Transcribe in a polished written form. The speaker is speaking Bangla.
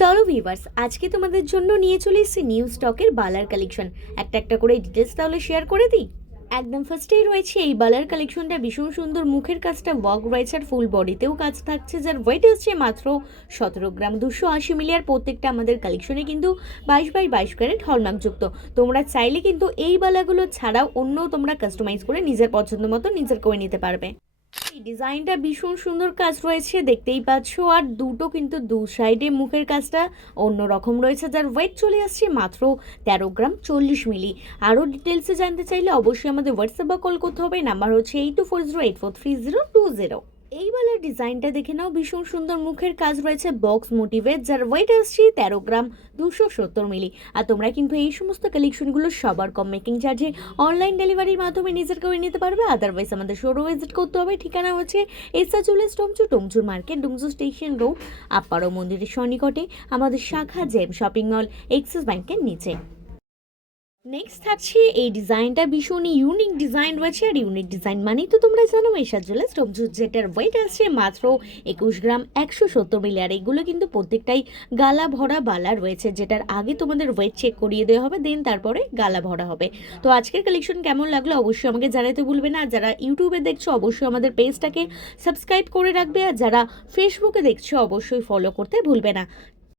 চলো ভিউয়ার্স, আজকে তোমাদের জন্য নিয়ে চলে এসেছি নিউ স্টকের বালার কালেকশন। একটা একটা করে ডিটেলস তাহলে শেয়ার করে দিই। একদম ফার্স্টেই রয়েছে এই বালার কালেকশনটা, ভীষণ সুন্দর মুখের কাজটা ওয়ার্ক রয়েছে আর ফুল বডিতেও কাজ থাকছে, যার ওয়েট আসছে মাত্র 17 গ্রাম, 280 মিলি। আর প্রত্যেকটা আমাদের কালেকশনে কিন্তু 22x22 হলমার্ক যুক্ত। তোমরা চাইলে কিন্তু এই বালাগুলো ছাড়াও অন্য তোমরা কাস্টমাইজ করে নিজের পছন্দ মতো নিজের করে নিতে পারবে। এই ডিজাইনটা ভীষণ সুন্দর কাজ রয়েছে, দেখতেই পাচ্ছ। আর দুটো কিন্তু দু সাইডে মুখের কাজটা অন্য রকম রয়েছে, যার ওয়েট চলে আসছে মাত্র 13 গ্রাম 40 মিলি। আরও ডিটেলসে জানতে চাইলে অবশ্যই আমাদের হোয়াটসঅ্যাপ বা কল করতে হবে। নাম্বার হচ্ছে 8240843020। এই বালার ডিজাইনটা দেখে নাও, ভীষণ সুন্দর মুখের কাজ রয়েছে বক্স মোটিভের, যার ওয়েট আসছে 13 গ্রাম 270 মিলি। আর তোমরা কিন্তু এই সমস্ত কালেকশনগুলো সবার কম মেকিং চার্জে অনলাইন ডেলিভারির মাধ্যমে নিজের করে নিতে পারবে। আদারওয়াইজ আমাদের শোরুম ভিজিট করতে হবে। ঠিকানা হচ্ছে এসা চুলেস টমচুর মার্কেট, ডুমজু স্টেশন রোড, আপ্পারো মন্দিরের সন্নিকটে। আমাদের শাখা জেম শপিং মল, এক্সিস ব্যাংকের নিচে। নেক্সট থাকছে এই ডিজাইনটা, ভীষণ ইউনিক ডিজাইন রয়েছে। আর ইউনিক ডিজাইন মানেই তো তোমরা জানো এসা জুয়েলার্স টমজু, যেটার ওয়েট আসছে মাত্র 21 গ্রাম 170 মিলি। আর এগুলো কিন্তু প্রত্যেকটাই গালা ভরা বালা রয়েছে, যেটার আগে তোমাদের ওয়েট চেক করিয়ে দেওয়া হবে, দেন তারপরে গালা ভরা হবে। তো আজকের কালেকশন কেমন লাগলো অবশ্যই আমাকে জানাতে ভুলবে না। আর যারা ইউটিউবে দেখছো অবশ্যই আমাদের পেজটাকে সাবস্ক্রাইব করে রাখবে, আর যারা ফেসবুকে দেখছো অবশ্যই ফলো করতে ভুলবে না।